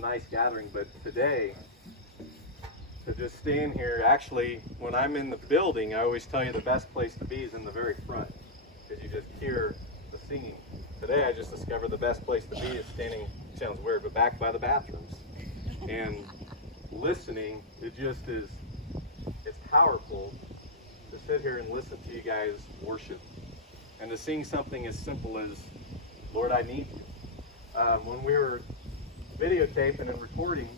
nice gathering, but today, to just stand here, actually, when I'm in the building, I always tell you the best place to be is in the very front, because you just hear the singing. Today, I just discovered the best place to be is standing, sounds weird, but back by the bathrooms. And listening, it just is, it's powerful to sit here and listen to you guys worship. And to sing something as simple as, Lord, I need you. When we were videotaping and recording,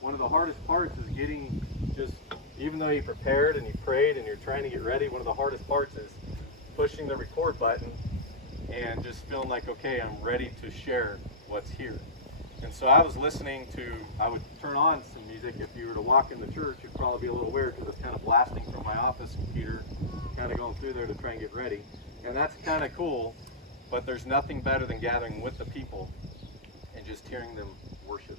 one of the hardest parts is getting just, even though you prepared and you prayed and you're trying to get ready, one of the hardest parts is pushing the record button and just feeling like, okay, I'm ready to share what's here. And so I was listening to, I would turn on some music. If you were to walk in the church, it'd probably be a little weird because it's kind of blasting from my office computer, kind of going through there to try and get ready. And that's kind of cool, but there's nothing better than gathering with the people and just hearing them worship.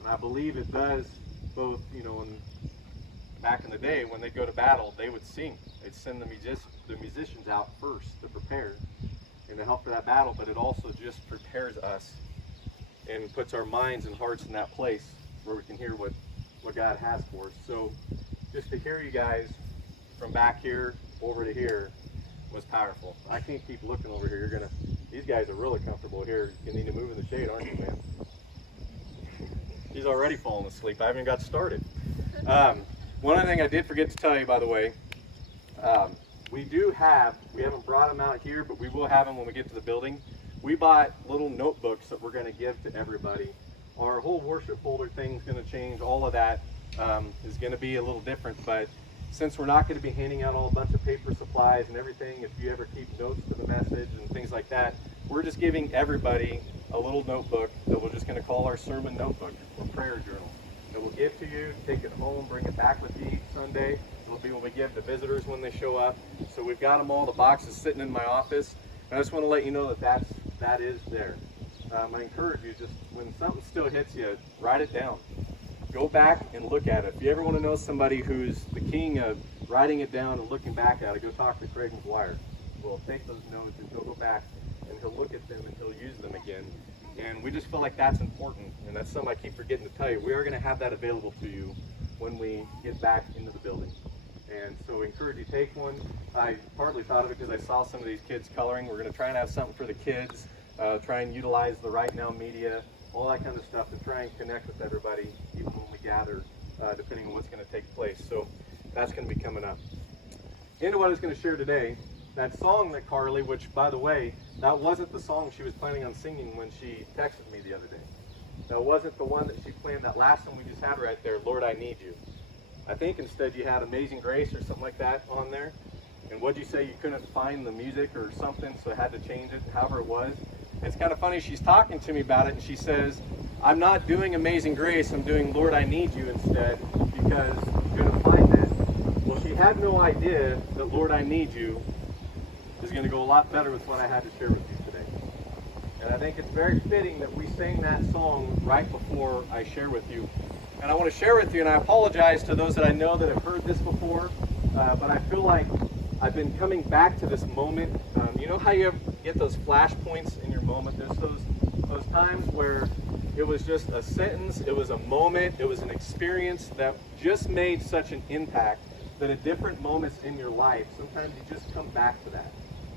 And I believe it does both, you know, back in the day when they'd go to battle, they would sing. They'd send the musicians out first to prepare and to help for that battle, but it also just prepares us and puts our minds and hearts in that place where we can hear what God has for us. So just to hear you guys from back here over to here was powerful. I can't keep looking over here. These guys are really comfortable here. You need to move in the shade, aren't you, man? He's already fallen asleep. I haven't even got started. One other thing I did forget to tell you, by the way, we haven't brought them out here, but we will have them when we get to the building. We bought little notebooks that we're going to give to everybody. Our whole worship folder thing is going to change. All of that is going to be a little different, but since we're not going to be handing out all a bunch of paper supplies and everything, if you ever keep notes to the message and things like that, we're just giving everybody a little notebook that we're just going to call our sermon notebook or prayer journal that we'll give to you. Take it home, bring it back with you each Sunday. It'll be what we give to visitors when they show up. So we've got them all, the boxes sitting in my office. And I just want to let you know that is there. I encourage you, just when something still hits you, write it down. Go back and look at it. If you ever want to know somebody who's the king of writing it down and looking back at it, go talk to Craig McGuire. We'll take those notes and he'll go back and he'll look at them and he'll use them again. And we just feel like that's important, and that's something I keep forgetting to tell you. We are going to have that available to you when we get back into the building. And so I encourage you to take one. I partly thought of it because I saw some of these kids coloring. We're going to try and have something for the kids, try and utilize the Right Now media, all that kind of stuff to try and connect with everybody even when we gather, depending on what's going to take place. So that's going to be coming up. Into what I was going to share today, that song that Carly, which by the way, that wasn't the song she was planning on singing when she texted me the other day. That wasn't the one that she planned, that last one we just had right there, Lord, I Need You. I think instead you had Amazing Grace or something like that on there. And what'd you say, you couldn't find the music or something, so had to change it, however it was? It's kind of funny, she's talking to me about it, and she says, I'm not doing Amazing Grace, I'm doing Lord, I Need You instead, because I'm going to find it. Well, she had no idea that Lord, I Need You is going to go a lot better with what I had to share with you today. And I think it's very fitting that we sing that song right before I share with you. And I want to share with you, and I apologize to those that I know that have heard this before, but I feel like I've been coming back to this moment. You know how you get those flash points in your moment? There's those times where it was just a sentence, it was a moment, it was an experience that just made such an impact that at different moments in your life, sometimes you just come back to that.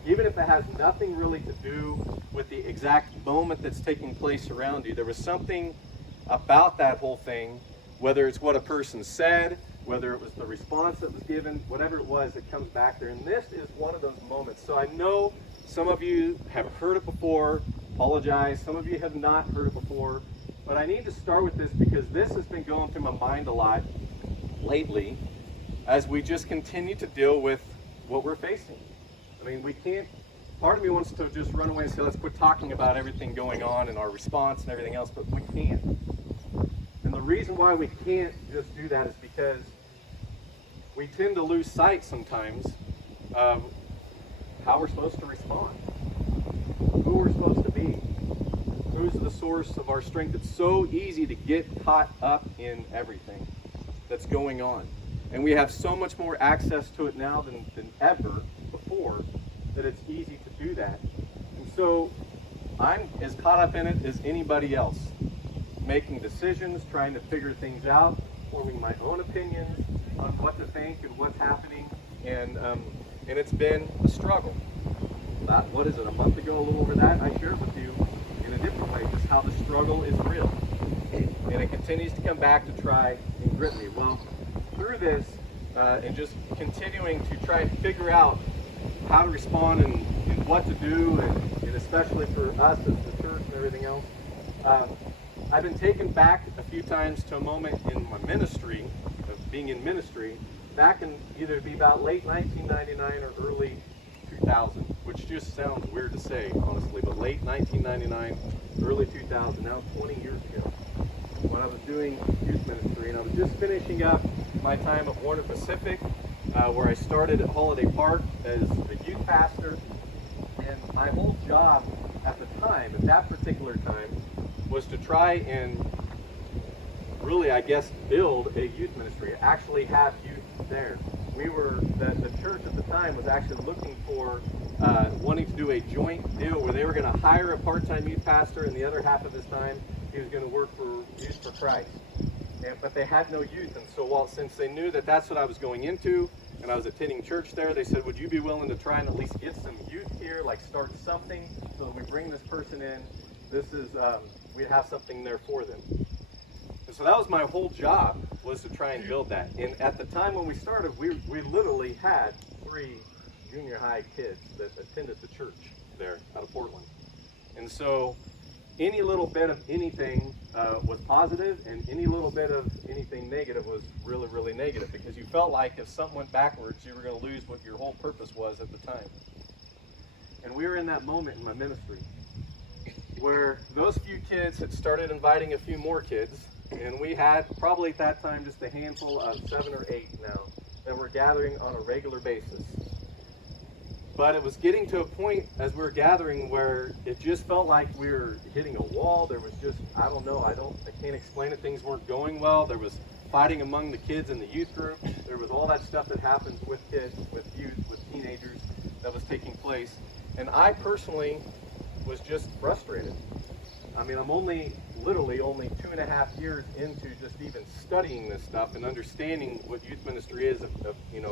Even if it has nothing really to do with the exact moment that's taking place around you, there was something about that whole thing, whether it's what a person said, whether it was the response that was given, whatever it was, it comes back there. And this is one of those moments. So I know some of you have heard it before, apologize. Some of you have not heard it before. But I need to start with this because this has been going through my mind a lot lately as we just continue to deal with what we're facing. I mean, we can't, part of me wants to just run away and say, let's quit talking about everything going on and our response and everything else, but we can't. And the reason why we can't just do that is because we tend to lose sight sometimes of how we're supposed to respond, who we're supposed to be, who's the source of our strength. It's so easy to get caught up in everything that's going on. And we have so much more access to it now than ever before that it's easy to do that. And so I'm as caught up in it as anybody else. making decisions, trying to figure things out, forming my own opinions on what to think and what's happening, and it's been a struggle. What is it, a month ago, a little over that, I shared with you in a different way just how the struggle is real. And it continues to come back to try and grip me. Well, through this, and just continuing to try and figure out how to respond and what to do, and especially for us as the church and everything else, I've been taken back a few times to a moment in my ministry, of being in ministry, back in either it'd be about late 1999 or early 2000, which just sounds weird to say, honestly, but late 1999, early 2000, now 20 years ago, when I was doing youth ministry, and I was just finishing up my time at Warner Pacific, where I started at Holiday Park as a youth pastor, and my whole job at the time, at that particular time, was to try and really, I guess, build a youth ministry, actually have youth there. The church at the time was actually looking for, wanting to do a joint deal where they were going to hire a part-time youth pastor, and the other half of his time he was going to work for Youth for Christ. But they had no youth, and so since they knew that that's what I was going into, and I was attending church there, they said, would you be willing to try and at least get some youth here, like start something, so that we bring this person in, we have something there for them. And so that was my whole job, was to try and build that. And at the time when we started, we literally had 3 junior high kids that attended the church there out of Portland. And so any little bit of anything was positive, and any little bit of anything negative was really, really negative, because you felt like if something went backwards, you were going to lose what your whole purpose was at the time. And we were in that moment in my ministry where those few kids had started inviting a few more kids, and we had probably at that time just a handful of 7 or 8 now that were gathering on a regular basis. But it was getting to a point as we were gathering where it just felt like we were hitting a wall. There was just, I can't explain it. Things weren't going well. There was fighting among the kids in the youth group. There was all that stuff that happens with kids, with youth, with teenagers that was taking place. And I personally was just frustrated. I mean, I'm literally only 2.5 years into just even studying this stuff and understanding what youth ministry is,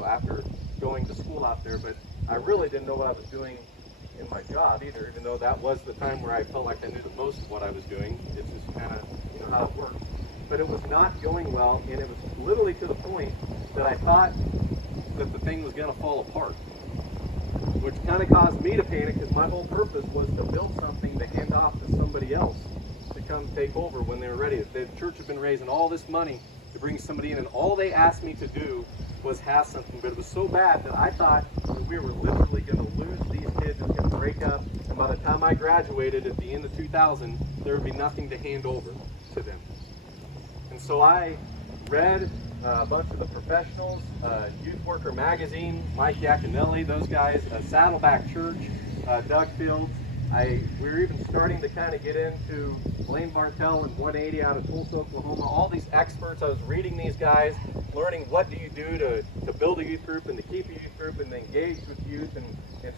after going to school out there. But I really didn't know what I was doing in my job either, even though that was the time where I felt like I knew the most of what I was doing. It's just kind of, how it works. But it was not going well, and it was literally to the point that I thought that the thing was going to fall apart, which kind of caused me to panic, because my whole purpose was to build something to hand off to somebody else to come take over when they were ready. The church had been raising all this money to bring somebody in, and all they asked me to do was have something, but it was so bad that I thought that we were literally going to lose these kids. It was going to break up, and by the time I graduated at the end of 2000, there would be nothing to hand over to them. And so I read a bunch of the professionals, Youth Worker Magazine, Mike Yaconelli, those guys, Saddleback Church, Doug Fields. We were even starting to kind of get into Blaine Bartell and 180 out of Tulsa, Oklahoma. All these experts, I was reading these guys, learning what do you do to build a youth group and to keep a youth group and to engage with youth, and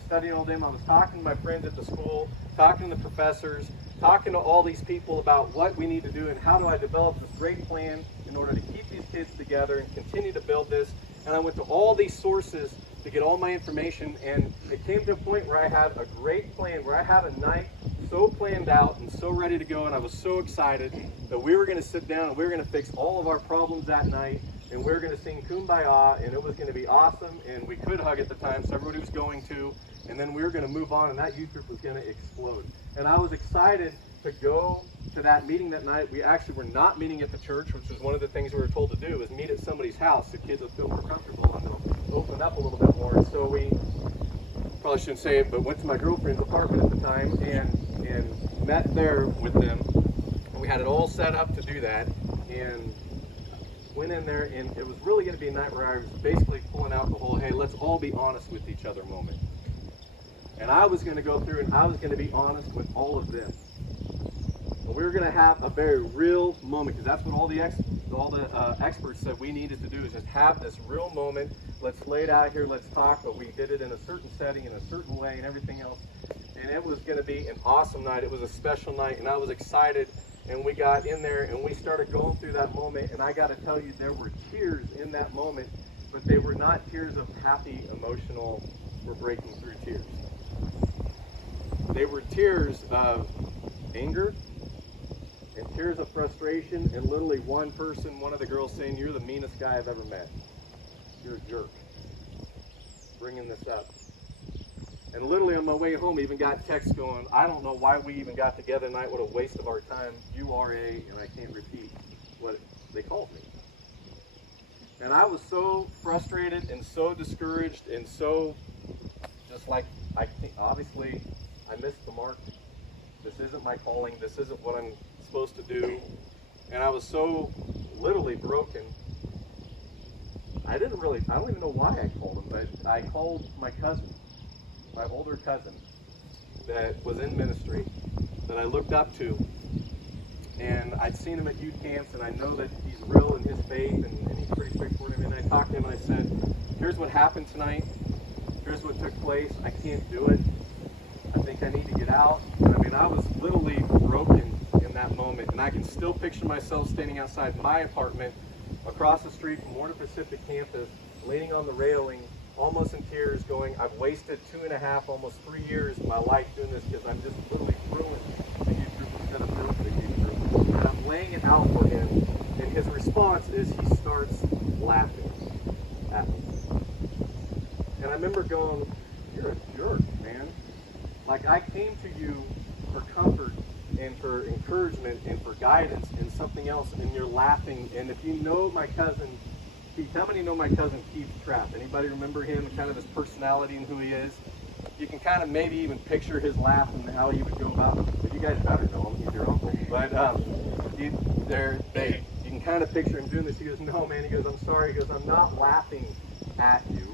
studying all them. I was talking to my friends at the school, talking to the professors, talking to all these people about what we need to do and how do I develop this great plan in order to keep these kids together and continue to build this. And I went to all these sources to get all my information, and it came to a point where I had a great plan, where I had a night so planned out and so ready to go, and I was so excited that we were going to sit down and we were going to fix all of our problems that night, and we were going to sing Kumbaya, and it was going to be awesome, and we could hug at the time, so everybody was going to, and then we were going to move on, and that youth group was going to explode. And I was excited to go to that meeting that night. We actually were not meeting at the church, which was one of the things we were told to do, is meet at somebody's house so kids would feel more comfortable and they'll open up a little bit more. And so we, probably shouldn't say it, but went to my girlfriend's apartment at the time and met there with them. And we had it all set up to do that, and went in there, and it was really going to be a night where I was basically pulling out the whole, hey, let's all be honest with each other moment. And I was going to go through and I was going to be honest with all of them. And we were going to have a very real moment, because that's what all the experts said we needed to do, is just have this real moment. Let's lay it out here, let's talk, but we did it in a certain setting, in a certain way, and everything else. And it was going to be an awesome night. It was a special night, and I was excited. And we got in there and we started going through that moment, and I got to tell you, there were tears in that moment, but they were not tears of happy, emotional, we're breaking through tears. They were tears of anger and tears of frustration, and literally one of the girls saying, "You're the meanest guy I've ever met. You're a jerk. Bringing this up." And literally on my way home, I even got texts going, "I don't know why we even got together tonight. What a waste of our time. You are and I can't repeat what they called me." And I was so frustrated and so discouraged and so just like, obviously, I missed the mark. This isn't my calling. This isn't what I'm supposed to do. And I was so literally broken. I don't even know why I called him, but I called my cousin, my older cousin that was in ministry, that I looked up to. And I'd seen him at youth camps, and I know that he's real in his faith, and he's pretty straightforward. And I talked to him, and I said, "Here's what happened tonight. Here's what took place. I can't do it. I think I need to get out." I mean, I was literally broken in that moment, and I can still picture myself standing outside my apartment across the street from Warner Pacific campus, leaning on the railing, almost in tears, going, "I've wasted 2.5, almost 3 years of my life doing this because I'm just literally ruined the youth group instead of building the youth group." And I'm laying it out for him, and his response is he starts laughing at me. And I remember going, "You're a jerk, man. Like, I came to you for comfort and for encouragement and for guidance and something else, and you're laughing." And if you know my cousin Keith, how many know my cousin Keith Trapp? Anybody remember him and kind of his personality and who he is? You can kind of maybe even picture his laugh and how he would go about it. But you guys better know him, he's your uncle. But you can kind of picture him doing this. He goes, "No, man," he goes, "I'm sorry." He goes, "I'm not laughing at you."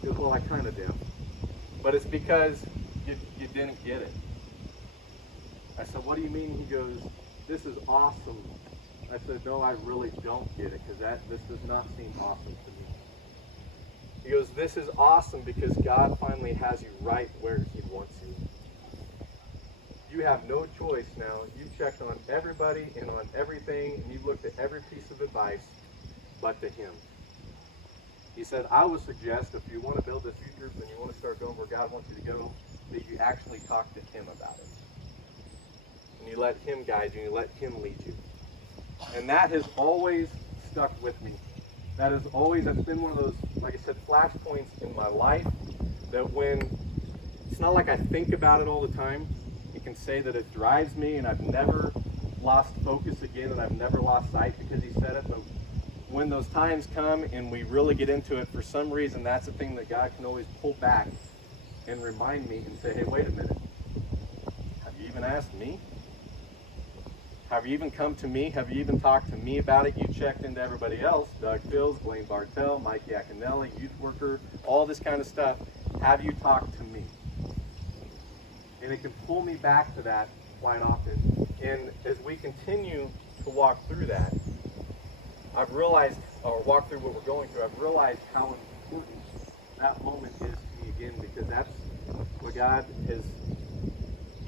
He goes, "Well, I kind of do. But it's because you didn't get it." I said, "What do you mean?" He goes, "This is awesome." I said, "No, I really don't get it, because this does not seem awesome to me." He goes, "This is awesome because God finally has you right where He wants you. You have no choice now. You've checked on everybody and on everything, and you've looked at every piece of advice but to Him." He said, "I would suggest if you want to build this youth group and you want to start going where God wants you to go, that you actually talk to Him about it. And you let Him guide you, and you let Him lead you." And that has always stuck with me. That's been one of those, like I said, flashpoints in my life, that when, it's not like I think about it all the time. You can say that it drives me, and I've never lost focus again, and I've never lost sight because He said it. But when those times come and we really get into it, for some reason, that's the thing that God can always pull back and remind me and say, "Hey, wait a minute. Have you even asked me? Have you even come to me? Have you even talked to me about it? You checked into everybody else, Doug Fields, Blaine Bartell, Mike Yaconelli, youth worker, all this kind of stuff. Have you talked to me?" And it can pull me back to that quite often. And as we continue to walk through that, I've realized, or walk through what we're going through, I've realized how important that moment is to me again, because that's what God has,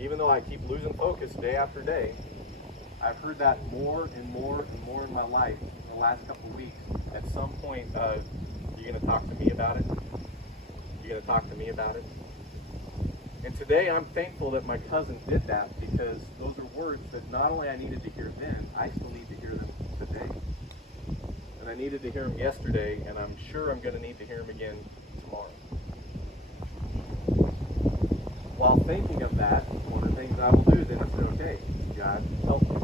even though I keep losing focus day after day, I've heard that more and more and more in my life in the last couple of weeks. At some point, you're going to talk to me about it? You're going to talk to me about it? And today I'm thankful that my cousin did that, because those are words that not only I needed to hear then, I still need to hear them today. And I needed to hear them yesterday, and I'm sure I'm going to need to hear them again tomorrow. While thinking of that, one of the things I will do then, I said, "Okay, God, help me.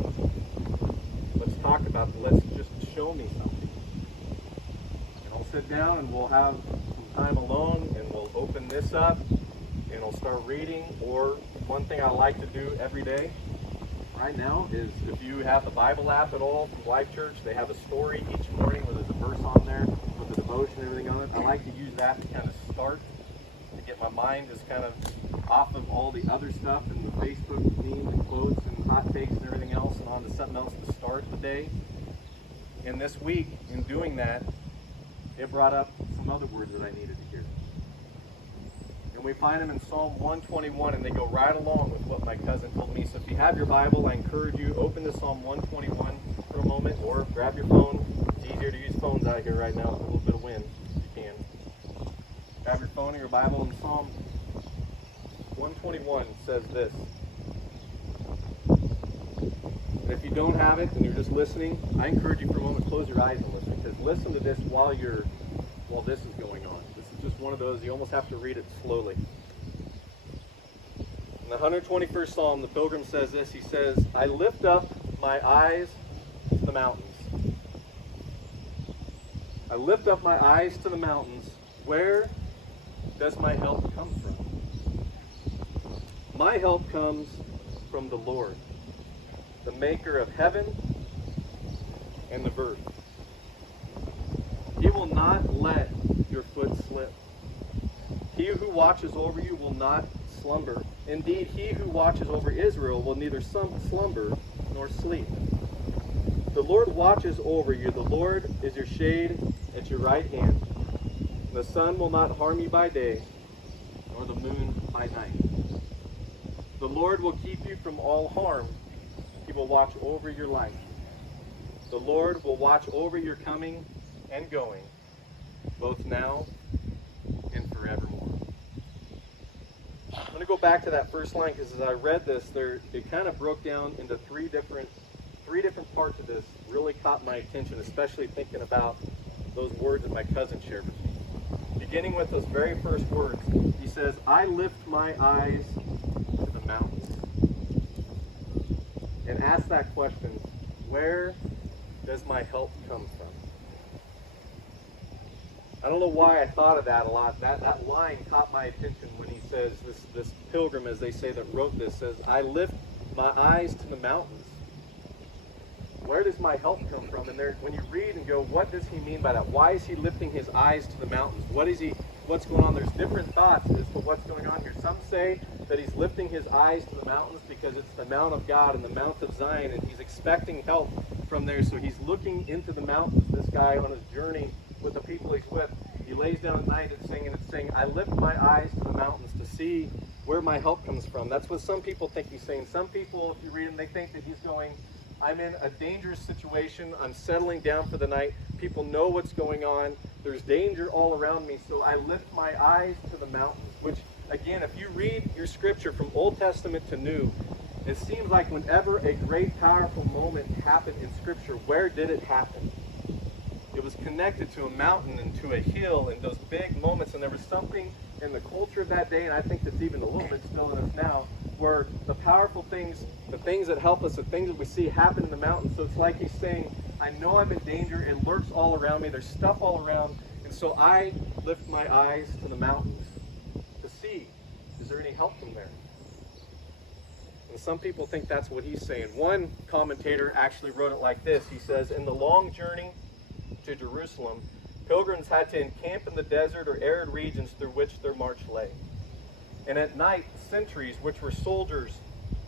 Let's talk about it. Let's just show me something." And I'll sit down and we'll have some time alone, and we'll open this up and I'll start reading. Or one thing I like to do every day right now is, if you have the Bible app at all from Life Church, they have a story each morning where there's a verse on there with the devotion and everything on it. I like to use that to kind of start, to get my mind just kind of off of all the other stuff and the Facebook memes and quotes and hot takes and everything else, and on to something else to start the day. And this week, in doing that, it brought up some other words that I needed to hear. And And we find them in Psalm 121, and they go right along with what my cousin told me. So if you have your Bible, I encourage you, open to Psalm 121 for a moment, or grab your phone. It's easier to use phones out here right now with a little bit of wind, if you can. Grab your phone or your Bible, and Psalm 121 says this. And if you don't have it and you're just listening, I encourage you for a moment, close your eyes and listen, because listen to this while this is going on. This is just one of those, you almost have to read it slowly. In the 121st Psalm, the pilgrim says this. He says, I lift up my eyes to the mountains. I lift up my eyes to the mountains. Where does my help come from? My help comes from the Lord, the maker of heaven and the earth. He will not let your foot slip. He who watches over you will not slumber. Indeed, he who watches over Israel will neither slumber nor sleep. The Lord watches over you. The Lord is your shade at your right hand. The sun will not harm you by day, nor the moon by night. The Lord will keep you from all harm. He will watch over your life. The Lord will watch over your coming and going, both now and forevermore. I'm going to go back to that first line, because as I read this, it kind of broke down into three different parts of this. Really caught my attention, especially thinking about those words that my cousin shared with me. Beginning with those very first words, he says, I lift my eyes to the mountains. And ask that question, where does my help come from? I don't know why I thought of that a lot. That line caught my attention when he says, this pilgrim, as they say, that wrote this, says, I lift my eyes to the mountains. Where does my help come from? And there, when you read and go, what does he mean by that? Why is he lifting his eyes to the mountains? What's going on? There's different thoughts as to what's going on here. Some say that he's lifting his eyes to the mountains because it's the Mount of God and the Mount of Zion, and he's expecting help from there. So he's looking into the mountains, this guy on his journey with the people he's with. He lays down at night and saying, I lift my eyes to the mountains to see where my help comes from. That's what some people think he's saying. Some people, if you read him, they think that he's going, I'm in a dangerous situation. I'm settling down for the night. People know what's going on. There's danger all around me. So I lift my eyes to the mountains, which, again, if you read your scripture from Old Testament to New, it seems like whenever a great, powerful moment happened in Scripture, where did it happen? It was connected to a mountain and to a hill and those big moments. And there was something in the culture of that day, and I think that's even a little bit still in us now, where the powerful things, the things that help us, the things that we see happen in the mountains. So it's like he's saying, I know I'm in danger. It lurks all around me. There's stuff all around. And so I lift my eyes to the mountains to see, is there any help from there? And some people think that's what he's saying. One commentator actually wrote it like this. He says, in the long journey to Jerusalem, pilgrims had to encamp in the desert or arid regions through which their march lay. And at night, sentries, which were soldiers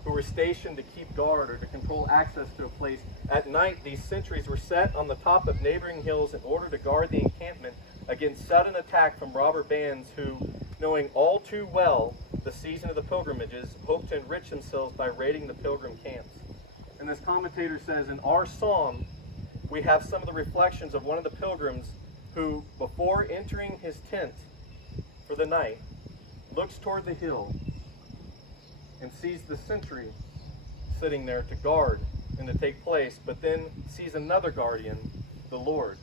who were stationed to keep guard or to control access to a place, at night these sentries were set on the top of neighboring hills in order to guard the encampment against sudden attack from robber bands who, knowing all too well the season of the pilgrimages, hoped to enrich themselves by raiding the pilgrim camps. And this commentator says, in our psalm, we have some of the reflections of one of the pilgrims who, before entering his tent for the night, looks toward the hill and sees the sentry sitting there to guard and to take place, but then sees another guardian, the Lord,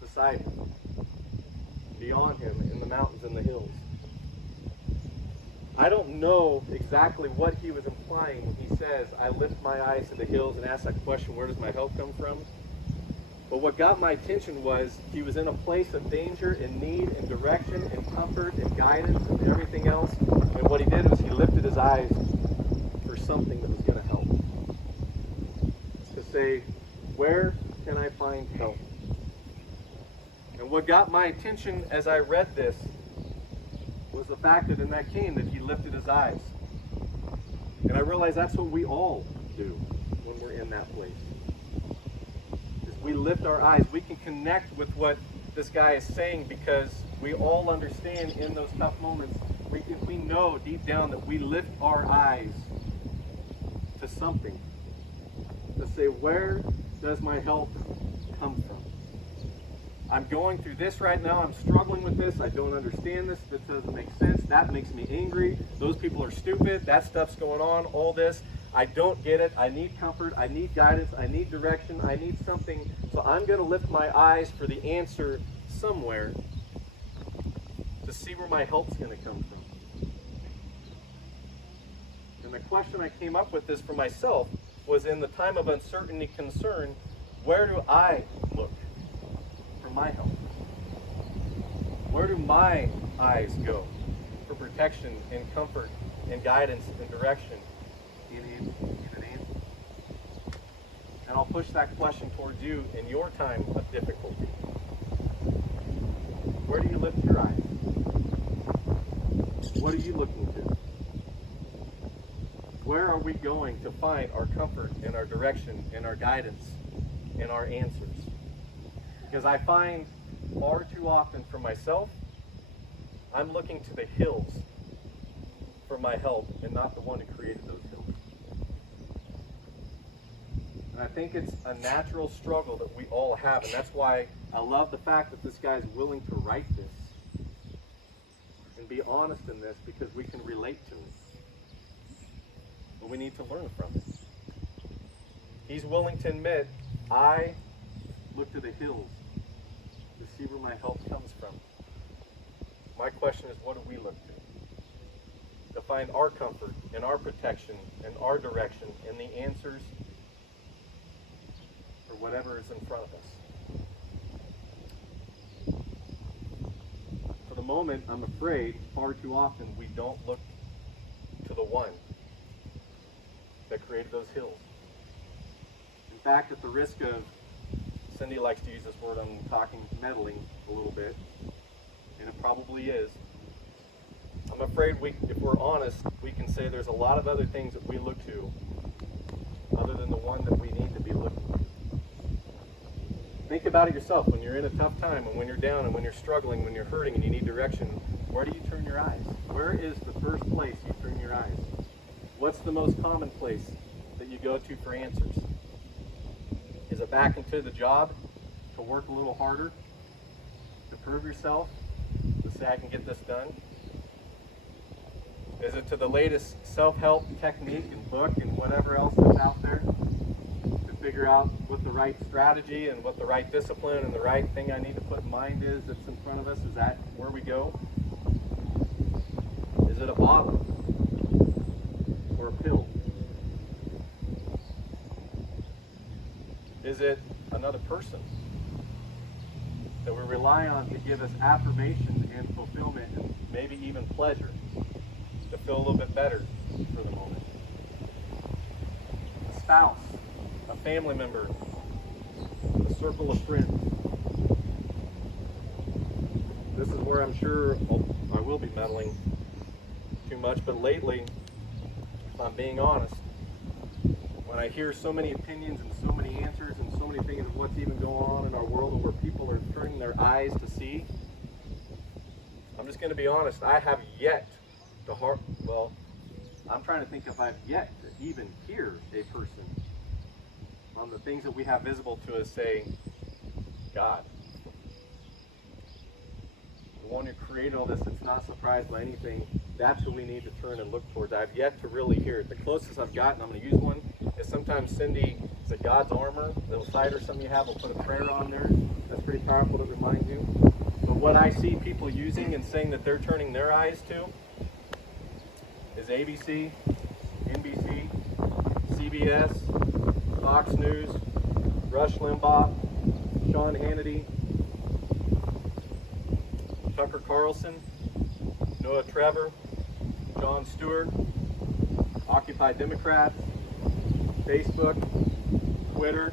beside him, beyond him in the mountains and the hills. I don't know exactly what he was implying when he says, I lift my eyes to the hills and ask that question, where does my help come from? But what got my attention was he was in a place of danger and need and direction and comfort and guidance and everything else. And what he did was he lifted his eyes for something that was going to help. To say, where can I find help? And what got my attention as I read this was the fact that in that came that he lifted his eyes. And I realized that's what we all do when we're in that place. We lift our eyes. We can connect with what this guy is saying because We all understand in those tough moments, if we know deep down that we lift our eyes to something, to say, where does my help come from? I'm going through this right now. I'm struggling with this. I don't understand this. This doesn't make sense. That makes me angry. Those people are stupid. That stuff's going on. All this. I don't get it. I need comfort. I need guidance. I need direction. I need something. So I'm going to lift my eyes for the answer somewhere to see where my help's going to come from. And the question I came up with this for myself was, in the time of uncertainty, concern, where do I look for my help? Where do my eyes go for protection and comfort and guidance and direction in an answer? And I'll push that question towards you in your time of difficulty. Where do you lift your eyes? What are you looking to? Where are we going to find our comfort and our direction and our guidance and our answers? Because I find far too often for myself, I'm looking to the hills for my help and not the one who created those hills. And I think it's a natural struggle that we all have, and that's why I love the fact that this guy's willing to write this and be honest in this, because we can relate to it. But we need to learn from it. He's willing to admit, I look to the hills to see where my help comes from. My question is, what do we look to find our comfort and our protection and our direction and the answers for whatever is in front of us? For the moment, I'm afraid far too often we don't look to the one that created those hills. In fact, at the risk of, Cindy likes to use this word, I'm talking meddling a little bit, and it probably is. I'm afraid if we're honest, we can say there's a lot of other things that we look to other than the one that we need to be looking to. Think about it yourself. When you're in a tough time, and when you're down, and when you're struggling, when you're hurting and you need direction, where do you turn your eyes? Where is the first place you turn your eyes? What's the most common place that you go to for answers? Is it back into the job to work a little harder, to prove yourself, to say I can get this done? Is it to the latest self-help technique and book and whatever else that's out there to figure out what the right strategy and what the right discipline and the right thing I need to put in mind is that's in front of us? Is that where we go? Is it a bottle or a pill? Is it another person that we rely on to give us affirmation and fulfillment and maybe even pleasure to feel a little bit better for the moment? A spouse, a family member, a circle of friends. This is where I'm sure I will be meddling too much, but lately, if I'm being honest, when I hear so many opinions and so many answers and so many things of what's even going on in our world and where people are turning their eyes to see, I'm just going to be honest, I have yet to I'm trying to think if I've yet to even hear a person on the things that we have visible to us say, God. The one who created all this, that's not surprised by anything, that's who we need to turn and look towards. I've yet to really hear it. The closest I've gotten, I'm going to use one, is sometimes Cindy, is it God's Armor, little cider some of you have, will put a prayer on there. That's pretty powerful to remind you. But what I see people using and saying that they're turning their eyes to is ABC, NBC, CBS, Fox News, Rush Limbaugh, Sean Hannity, Tucker Carlson, Noah Trevor, Jon Stewart, Occupy Democrats, Facebook, Twitter.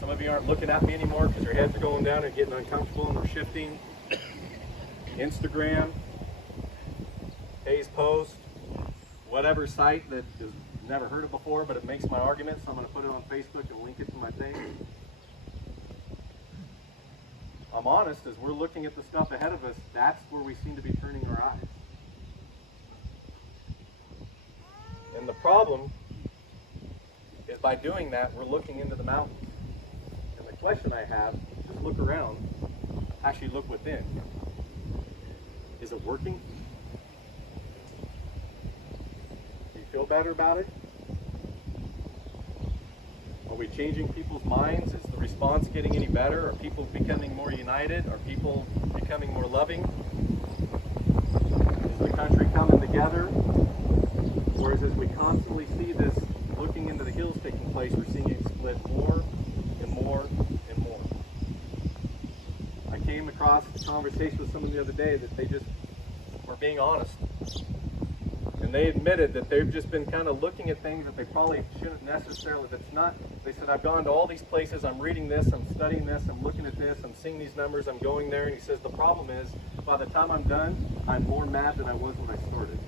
Some of you aren't looking at me anymore because your heads are going down and getting uncomfortable and we're shifting. Instagram, Hayes Post, whatever site that is never heard of before, but it makes my argument, so I'm going to put it on Facebook and link it to my thing. I'm honest, as we're looking at the stuff ahead of us, that's where we seem to be turning our eyes. And the problem is by doing that, we're looking into the mountains. And the question I have, just look around, actually look within. Is it working? Do you feel better about it? Are we changing people's minds? Is the response getting any better? Are people becoming more united? Are people becoming more loving? Is the country coming together? Whereas as we constantly see this looking into the hills taking place, we're seeing it split more and more and more. I came across a conversation with someone the other day that they just were being honest. And they admitted that they've just been kind of looking at things that they probably shouldn't necessarily, that's not, they said, I've gone to all these places, I'm reading this, I'm studying this, I'm looking at this, I'm seeing these numbers, I'm going there, and he says, the problem is, by the time I'm done, I'm more mad than I was when I started.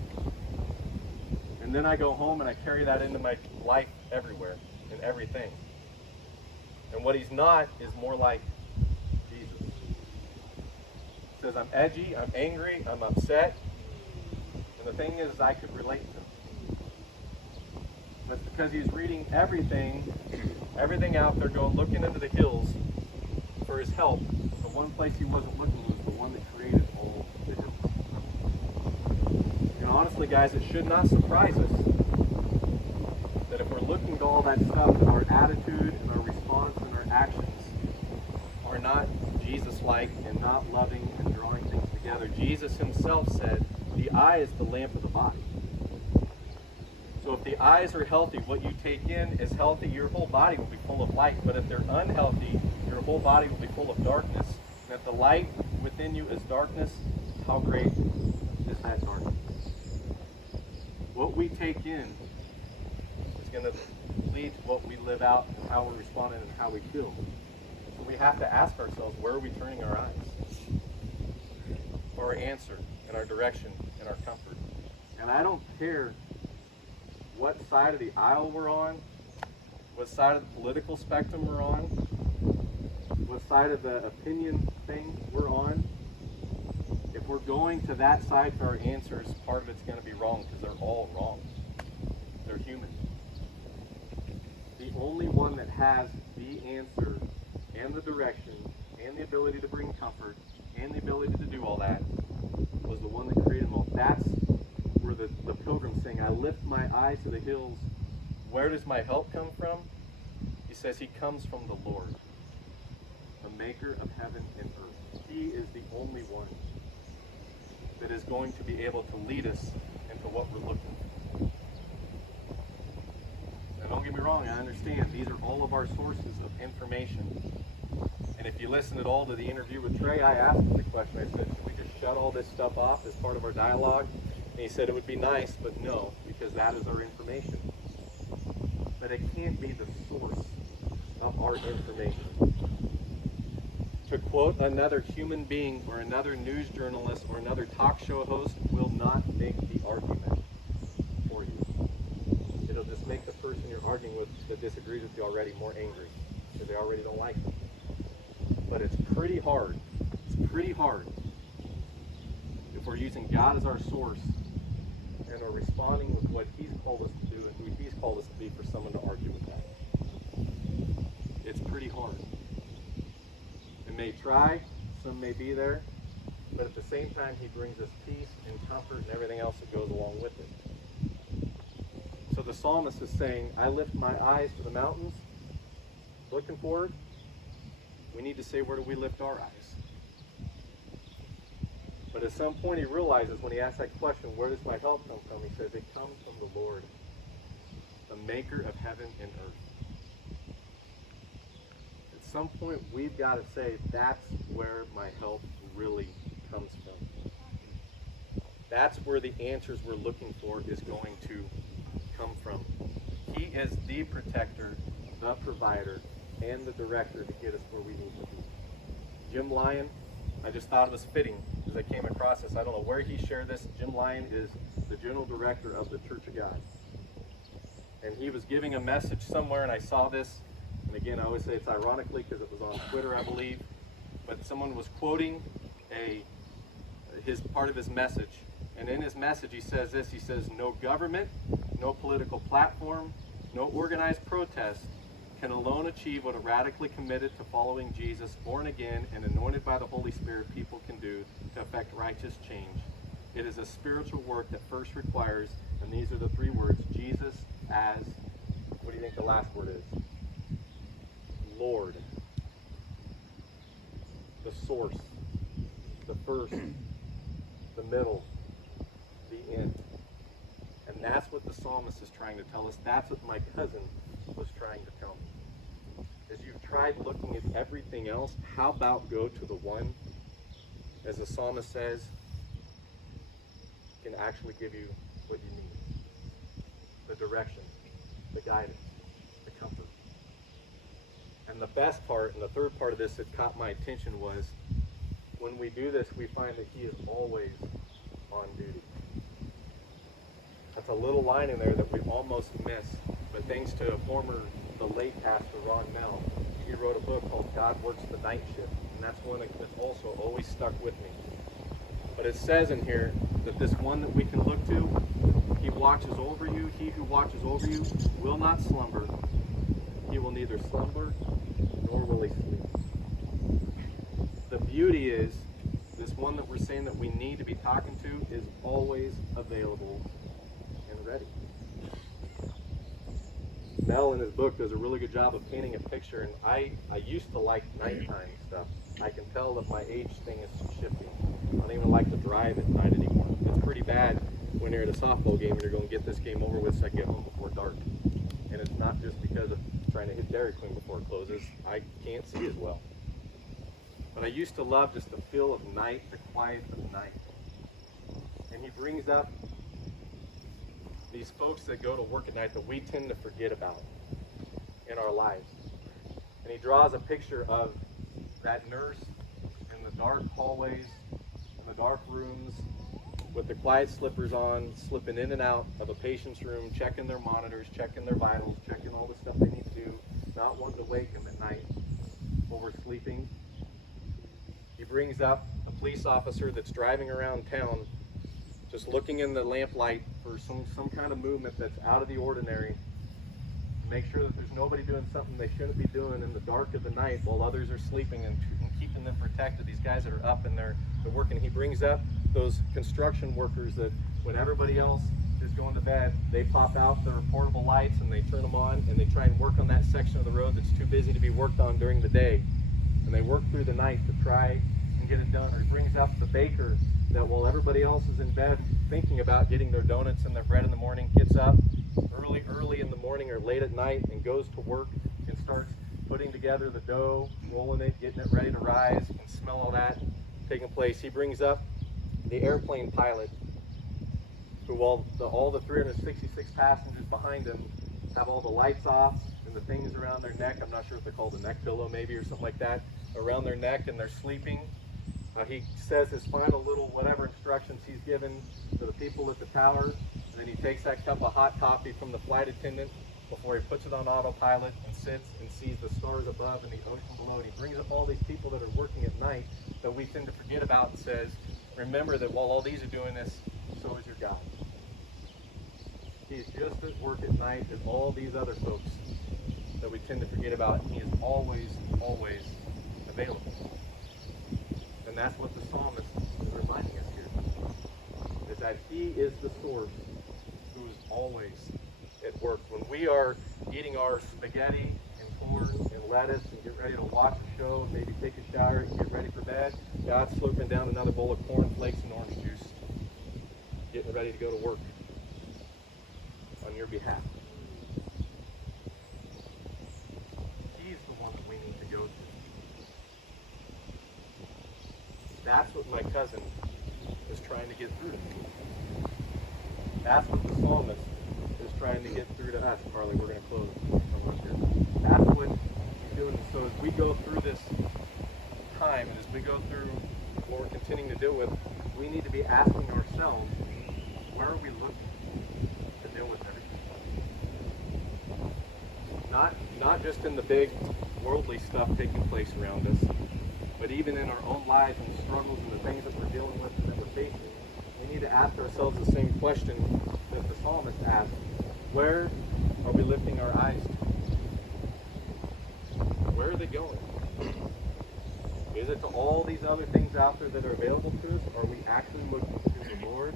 And then I go home and I carry that into my life everywhere, in everything. And what he's not is more like Jesus. He says, I'm edgy, I'm angry, I'm upset. And the thing is, I could relate to him. That's because he's reading everything out there, going, looking into the hills for his help. The one place he wasn't looking was the one that created all the hills. And honestly, guys, it should not surprise us that if we're looking to all that stuff, that our attitude and our response and our actions are not Jesus-like and not loving and drawing things together. Jesus himself said, the eye is the lamp of the body. So if the eyes are healthy, what you take in is healthy, your whole body will be full of light. But if they're unhealthy, your whole body will be full of darkness. And if the light within you is darkness, how great is that darkness? What we take in is going to lead to what we live out and how we're responding and how we feel. So we have to ask ourselves, where are we turning our eyes? For our answer and our direction and our comfort. And I don't care what side of the aisle we're on, what side of the political spectrum we're on, what side of the opinion thing we're on. If we're going to that side for our answers, part of it's going to be wrong because they're all wrong. They're human. The only one that has the answer and the direction and the ability to bring comfort and the ability to do all that was the one that created them all. That's where the pilgrims sing, I lift my eyes to the hills. Where does my help come from? He says he comes from the Lord, the maker of heaven and earth. He is the only one that is going to be able to lead us into what we're looking for. Now don't get me wrong, I understand these are all of our sources of information. And if you listen at all to the interview with Trey, I asked him the question. I said, should we just shut all this stuff off as part of our dialogue? And he said it would be nice, but no, because that is our information. But it can't be the source of our information. To quote another human being or another news journalist or another talk show host will not make the argument for you. It'll just make the person you're arguing with that disagrees with you already more angry because they already don't like you. But it's pretty hard. It's pretty hard if we're using God as our source and are responding with what he's called us to do and who he's called us to be for someone to argue with that. It's pretty hard. It may try, some may be there, but at the same time he brings us peace and comfort and everything else that goes along with it. So the psalmist is saying, I lift my eyes to the mountains, looking forward. We need to say, where do we lift our eyes? But at some point he realizes when he asks that question, where does my help come from? He says, it comes from the Lord, the maker of heaven and earth. At some point we've got to say, that's where my help really comes from. That's where the answers we're looking for is going to come from. He is the protector, the provider, and the director to get us where we need to be. Jim Lyon, I just thought it was fitting as I came across this. I don't know where he shared this. Jim Lyon is the general director of the Church of God. And he was giving a message somewhere, and I saw this. And again, I always say it's ironically because it was on Twitter, I believe. but someone was quoting his part of his message. And in his message, he says this. He says, no government, no political platform, no organized protest can alone achieve what a radically committed to following Jesus, born again, and anointed by the Holy Spirit people can do to effect righteous change. It is a spiritual work that first requires, and these are the three words, Jesus as, what do you think the last word is? Lord. The source. The first. The middle. The end. And that's what the psalmist is trying to tell us. That's what my cousin was trying to tell me. As you've tried looking at everything else, how about go to the one, as the psalmist says, can actually give you what you need. The direction, the guidance, the comfort. And the best part, and the third part of this that caught my attention was, when we do this, we find that he is always on duty. That's a little line in there that we almost miss, but thanks to the late pastor Ron Mell, he wrote a book called God Works the Night Shift, and that's one that's also always stuck with me. But it says in here that this one that we can look to, he watches over you. He who watches over you will not slumber. He will neither slumber nor will he sleep. The beauty is, this one that we're saying that we need to be talking to is always available and ready. Mel in his book does a really good job of painting a picture, and I used to like nighttime stuff. I can tell that my age thing is shifting. I don't even like to drive at night anymore. It's pretty bad when you're at a softball game and you're going to get this game over with so I can get home before dark. And it's not just because of trying to hit Dairy Queen before it closes. I can't see as well. But I used to love just the feel of night, the quiet of night. And he brings up these folks that go to work at night that we tend to forget about in our lives. And he draws a picture of that nurse in the dark hallways, in the dark rooms, with the quiet slippers on, slipping in and out of a patient's room, checking their monitors, checking their vitals, checking all the stuff they need to do, not wanting to wake them at night while we're sleeping. He brings up a police officer that's driving around town, just looking in the lamplight for some kind of movement that's out of the ordinary, to make sure that there's nobody doing something they shouldn't be doing in the dark of the night while others are sleeping, and keeping them protected. These guys that are up and they're working. He brings up those construction workers that when everybody else is going to bed, they pop out their portable lights and they turn them on and they try and work on that section of the road that's too busy to be worked on during the day. And they work through the night to try and get it done. Or he brings up the baker that while everybody else is in bed thinking about getting their donuts and their bread in the morning, gets up early in the morning or late at night and goes to work and starts putting together the dough, rolling it, getting it ready to rise. You can smell all that taking place. He brings up the airplane pilot who, while all the 366 passengers behind him have all the lights off and the things around their neck, I'm not sure if they're called a neck pillow maybe or something like that, around their neck, and they're sleeping. He says his final little whatever instructions he's given to the people at the tower, and then he takes that cup of hot coffee from the flight attendant before he puts it on autopilot and sits and sees the stars above and the ocean below. And he brings up all these people that are working at night that we tend to forget about and says, remember that while all these are doing this, so is your God. He's just at work at night as all these other folks that we tend to forget about. He is always, always available. And that's what the psalmist is reminding us here, is that he is the source who is always at work. When we are eating our spaghetti and corn and lettuce and get ready to watch a show, maybe take a shower and get ready for bed, God's slurping down another bowl of corn flakes and orange juice, getting ready to go to work on your behalf. He's the one that we need to go to. That's what my cousin is trying to get through to me. That's what the psalmist is trying to get through to us. Carly, we're going to close here. That's what he's doing. So as we go through this time, and as we go through what we're continuing to deal with, we need to be asking ourselves, where are we looking to deal with everything? Not just in the big worldly stuff taking place around us, But even in our own lives and struggles and the things that we're dealing with and that we're facing, we need to ask ourselves the same question that the psalmist asked. Where are we lifting our eyes to? Where are they going? Is it to all these other things out there that are available to us? Or are we actually looking to the Lord,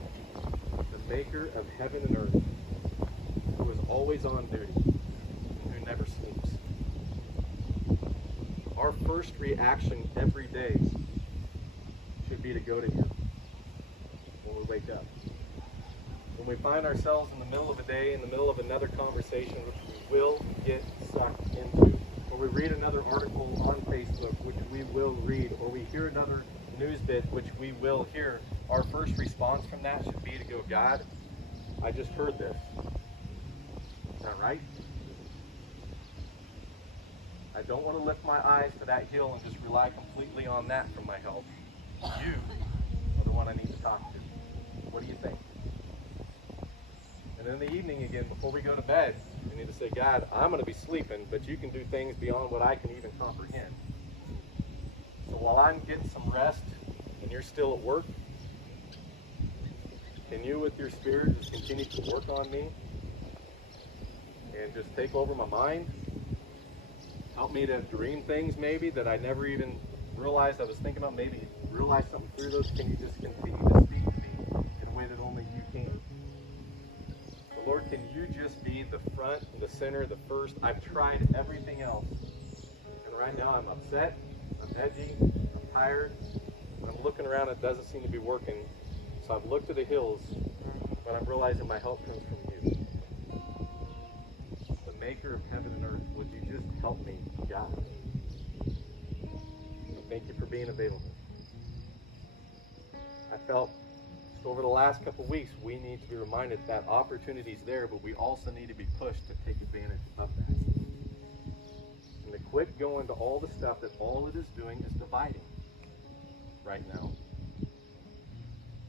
the maker of heaven and earth, who is always on duty and who never sleeps? Our first reaction every day should be to go to Him when we wake up. When we find ourselves in the middle of a day, in the middle of another conversation, which we will get sucked into, or we read another article on Facebook, which we will read, or we hear another news bit, which we will hear, our first response from that should be to go, God, I just heard this. Is that right? I don't want to lift my eyes to that hill and just rely completely on that for my help. You are the one I need to talk to. What do you think? And in the evening again, before we go to bed, we need to say, God, I'm going to be sleeping, but you can do things beyond what I can even comprehend. So while I'm getting some rest and you're still at work, can you with your spirit just continue to work on me and just take over my mind? Help me to dream things maybe that I never even realized I was thinking about, maybe realize something through those. Can you just continue to speak to me in a way that only you can? So Lord, can you just be the front, the center, the first? I've tried everything else. And right now I'm upset, I'm edgy, I'm tired. I'm looking around, it doesn't seem to be working. So I've looked to the hills, but I'm realizing my help comes from you. The maker of heaven and earth, would you just help me, God? Thank you for being available. I felt just over the last couple of weeks, we need to be reminded that opportunity's there, but we also need to be pushed to take advantage of that. And to quit going to all the stuff that all it is doing is dividing right now.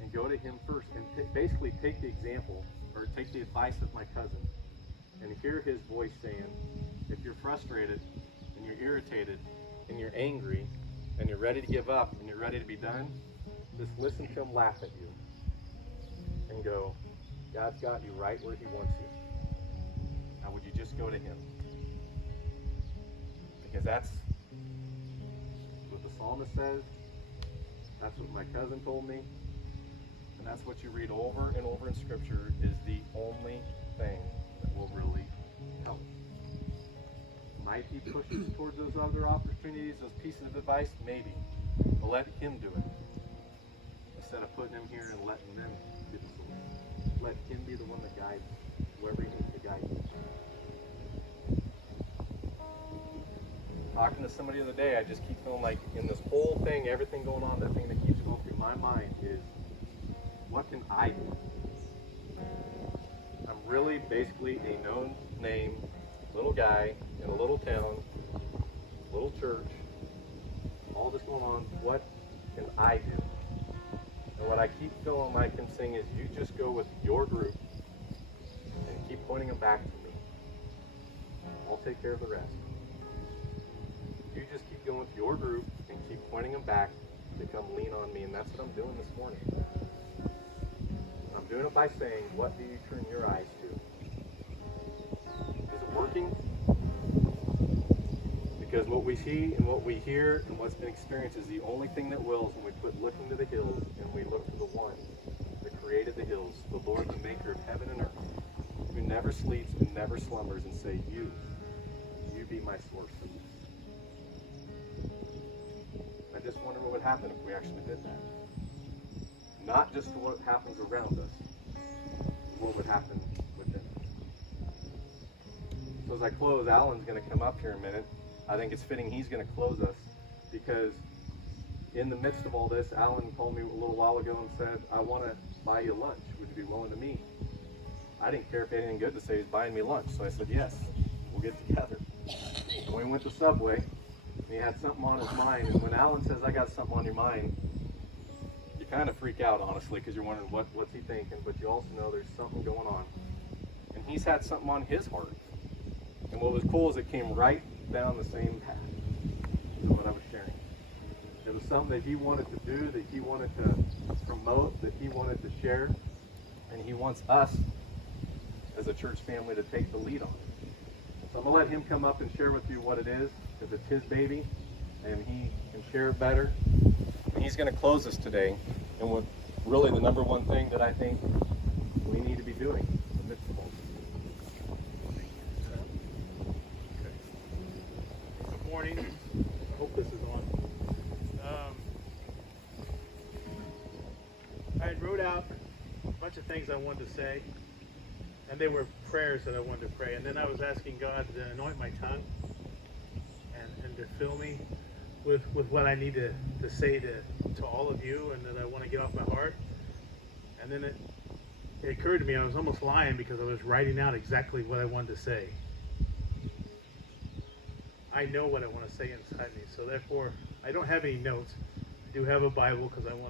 And go to Him first and basically take the example, or take the advice of my cousin, and hear his voice saying, if you're frustrated and you're irritated and you're angry and you're ready to give up and you're ready to be done, just listen to him laugh at you and go, God's got you right where He wants you. Now would you just go to Him? Because that's what the psalmist says, that's what my cousin told me, and that's what you read over and over in Scripture is the only thing that will really help. Might He push us towards those other opportunities, those pieces of advice? Maybe. But let Him do it. Instead of putting Him here and letting them get us away. Let Him be the one that guides wherever He needs to guide you. Talking to somebody the other day, I just keep feeling like in this whole thing, everything going on, that thing that keeps going through my mind is, what can I do? I'm really basically a known name, little guy in a little town, little church, all this going on. What can I do? And what I keep feeling like I'm saying is, you just go with your group and keep pointing them back to me. I'll take care of the rest. You just keep going with your group and keep pointing them back to come lean on me, and that's what I'm doing this morning. I'm doing it by saying, what do you turn your eyes to? Is it working? Because what we see and what we hear and what's been experienced is the only thing that wills when we quit looking to the hills and we look to the one that created the hills, the Lord, the maker of heaven and earth, who never sleeps and never slumbers, and say, you be my source of this. I just wonder what would happen if we actually did that. Not just what happens around us, what would happen within us. So as I close, Alan's going to come up here in a minute. I think it's fitting he's going to close us, because in the midst of all this, Alan called me a little while ago and said, I want to buy you lunch. Would you be willing to meet? I didn't care if he had anything good to say. He's buying me lunch. So I said, yes, we'll get together. And we went to Subway, and he had something on his mind. And when Alan says, I got something on your mind, you kind of freak out, honestly, because you're wondering, what's he thinking? But you also know there's something going on. And he's had something on his heart. And what was cool is it came right down the same path to what I was sharing. It was something that he wanted to do, that he wanted to promote, that he wanted to share. And he wants us as a church family to take the lead on it. So I'm going to let him come up and share with you what it is, because it's his baby, and he can share it better. And he's going to close us today. And what really the number one thing that I think we need to be doing in the midst of all this. Good morning. I hope this is on. I had wrote out a bunch of things I wanted to say, and they were prayers that I wanted to pray. And then I was asking God to anoint my tongue and to fill me with what I need to say to all of you, and that I want to get off my heart. And then it occurred to me I was almost lying, because I was writing out exactly what I wanted to say. I know what I want to say inside me, so therefore I don't have any notes. I do have a Bible, because I don't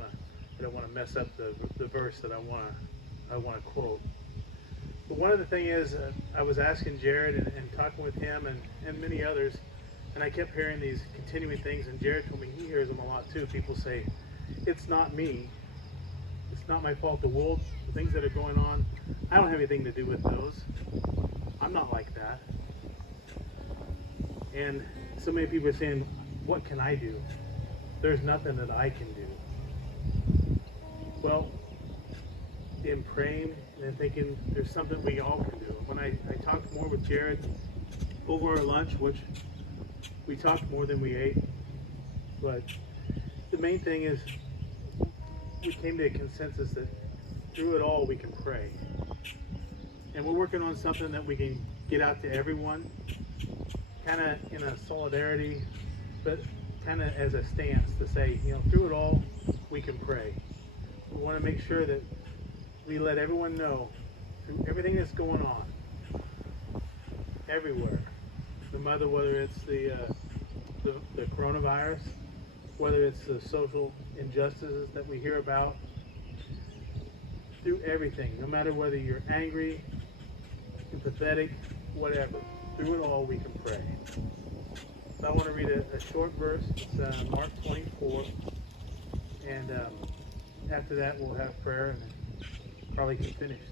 want to mess up the verse that I want to quote. But one of the things is, I was asking Jared and talking with him and many others, and I kept hearing these continuing things, and Jared told me he hears them a lot too. People say, it's not me, it's not my fault, the world, the things that are going on, I don't have anything to do with those. I'm not like that. And so many people are saying, what can I do? There's nothing that I can do. Well, in praying and thinking, there's something we all can do. When I talked more with Jared over our lunch, which we talked more than we ate, but the main thing is we came to a consensus that through it all we can pray. And we're working on something that we can get out to everyone, kind of in a solidarity, but kind of as a stance to say, through it all we can pray. We want to make sure that we let everyone know through everything that's going on, everywhere, no matter whether it's the coronavirus, whether it's the social injustices that we hear about, through everything, no matter whether you're angry, empathetic, whatever, through it all we can pray. So I want to read a short verse. It's Mark 24, and after that we'll have prayer and then probably get finished.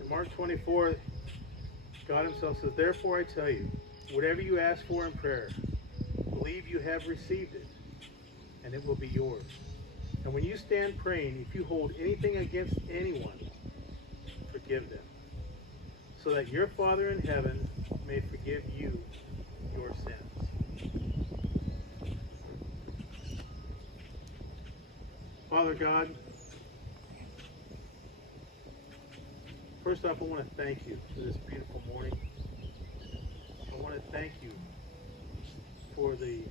In Mark 24, God himself says, therefore I tell you, whatever you ask for in prayer, believe you have received it, and it will be yours. And when you stand praying, if you hold anything against anyone, forgive them, so that your Father in heaven may forgive you your sins. Father God, first off, I want to thank you for this beautiful morning. I want to thank you for the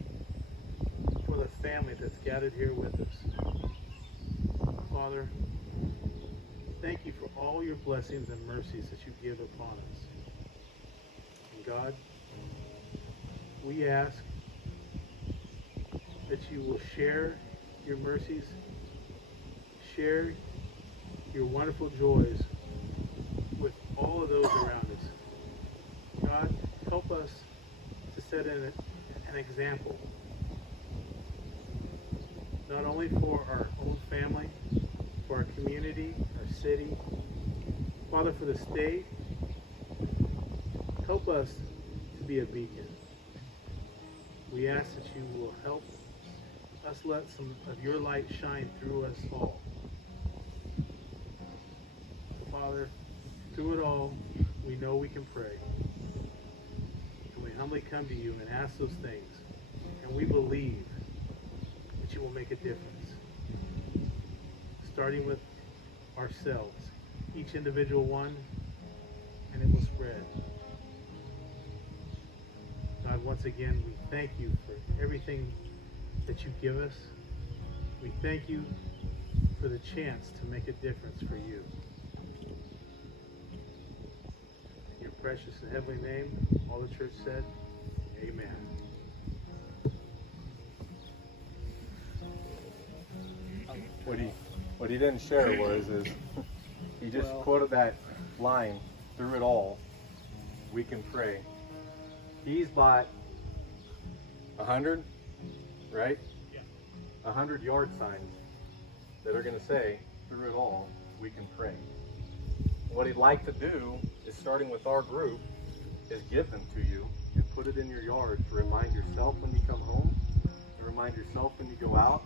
family that's gathered here with us. Father, thank you for all your blessings and mercies that you give upon us. And God, we ask that you will share your mercies, share your wonderful joys with all of those around us. God, help us to set an example, not only for our own family, for our community, our city, Father, for the state. Help us to be a beacon. We ask that you will help us let some of your light shine through us all. Father, through it all, we know we can pray. And we humbly come to you and ask those things. And we believe that you will make a difference. Starting with ourselves, each individual one, and it will spread. God, once again, we thank you for everything that you give us. We thank you for the chance to make a difference for you. In your precious and heavenly name, all the church said, amen. What he didn't share was he just quoted that line through it all, we can pray. He's bought 100, right? Yeah. 100 yard signs that are going to say, through it all, we can pray. What he'd like to do is, starting with our group, is give them to you and put it in your yard to remind yourself when you come home, to remind yourself when you go out,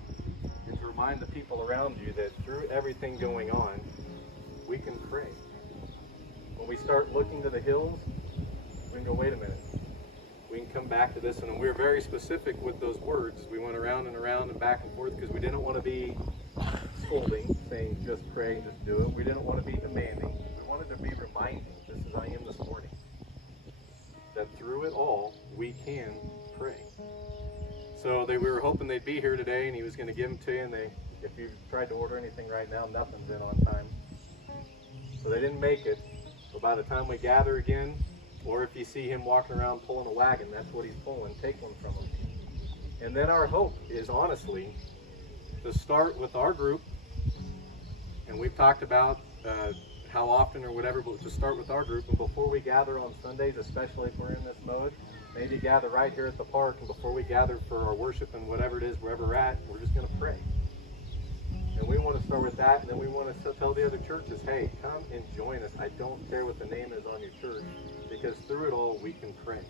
and to remind the people around you that through everything going on, we can pray. When we start looking to the hills, we can go, wait a minute. We can come back to this, and we're very specific with those words. We went around and around and back and forth because we didn't want to be scolding, saying just pray, just do it. We didn't want to be demanding. We wanted to be reminding, just as I am this morning, that through it all, we can pray. So we were hoping they'd be here today, and he was going to give them to you, and if you tried to order anything right now, nothing's in on time. So they didn't make it. So by the time we gather again, or if you see him walking around pulling a wagon, that's what he's pulling, take one from him. And then our hope is, honestly, to start with our group, and we've talked about how often or whatever, but to start with our group, and before we gather on Sundays, especially if we're in this mode, maybe gather right here at the park, and before we gather for our worship and whatever it is, wherever we're at, we're just going to pray. And we want to start with that, and then we want to tell the other churches, hey, come and join us. I don't care what the name is on your church, because through it all, we can pray.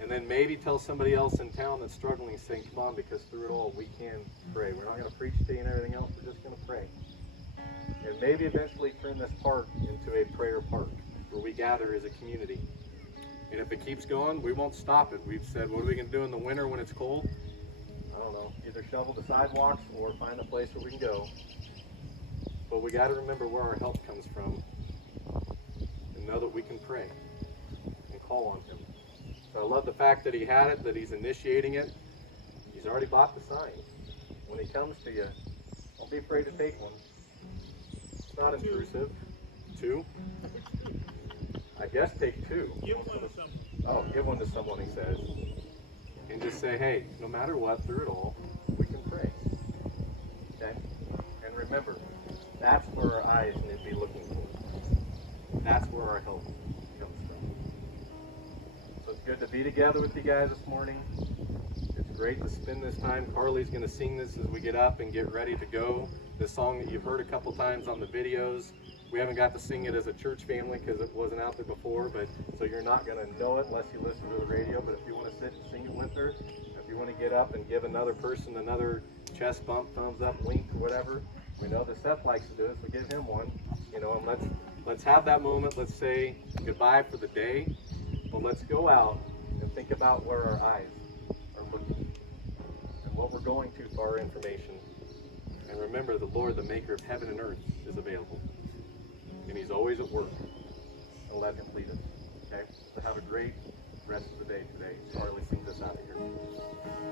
And then maybe tell somebody else in town that's struggling, saying, come on, because through it all, we can pray. We're not going to preach to you and everything else, we're just going to pray. And maybe eventually turn this park into a prayer park, where we gather as a community. And if it keeps going, we won't stop it. We've said, what are we going to do in the winter when it's cold? I don't know, either shovel the sidewalks or find a place where we can go. But we got to remember where our help comes from, and know that we can pray and call on him. So I love the fact that he had it, that he's initiating it. He's already bought the signs. When he comes to you, don't be afraid to take one. It's not intrusive. 2? I guess take 2. Give one to someone. Oh, give one to someone, he says. And just say, hey, no matter what, through it all, we can pray. Okay? And remember, that's where our eyes need to be looking for. That's where our help comes from. So it's good to be together with you guys this morning. It's great to spend this time. Carly's going to sing this as we get up and get ready to go. This song that you've heard a couple times on the videos. We haven't got to sing it as a church family because it wasn't out there before, but so you're not going to know it unless you listen to the radio. But if you want to sit and sing it with her, if you want to get up and give another person another chest bump, thumbs up, wink, or whatever, we know that Seth likes to do it, so give him one. You know, and let's have that moment. Let's say goodbye for the day, but let's go out and think about where our eyes are looking and what we're going to for our information. And remember, the Lord, the maker of heaven and earth, is available. And he's always at work. And let him lead us. Okay? So have a great rest of the day today. Charlie sings us out of here.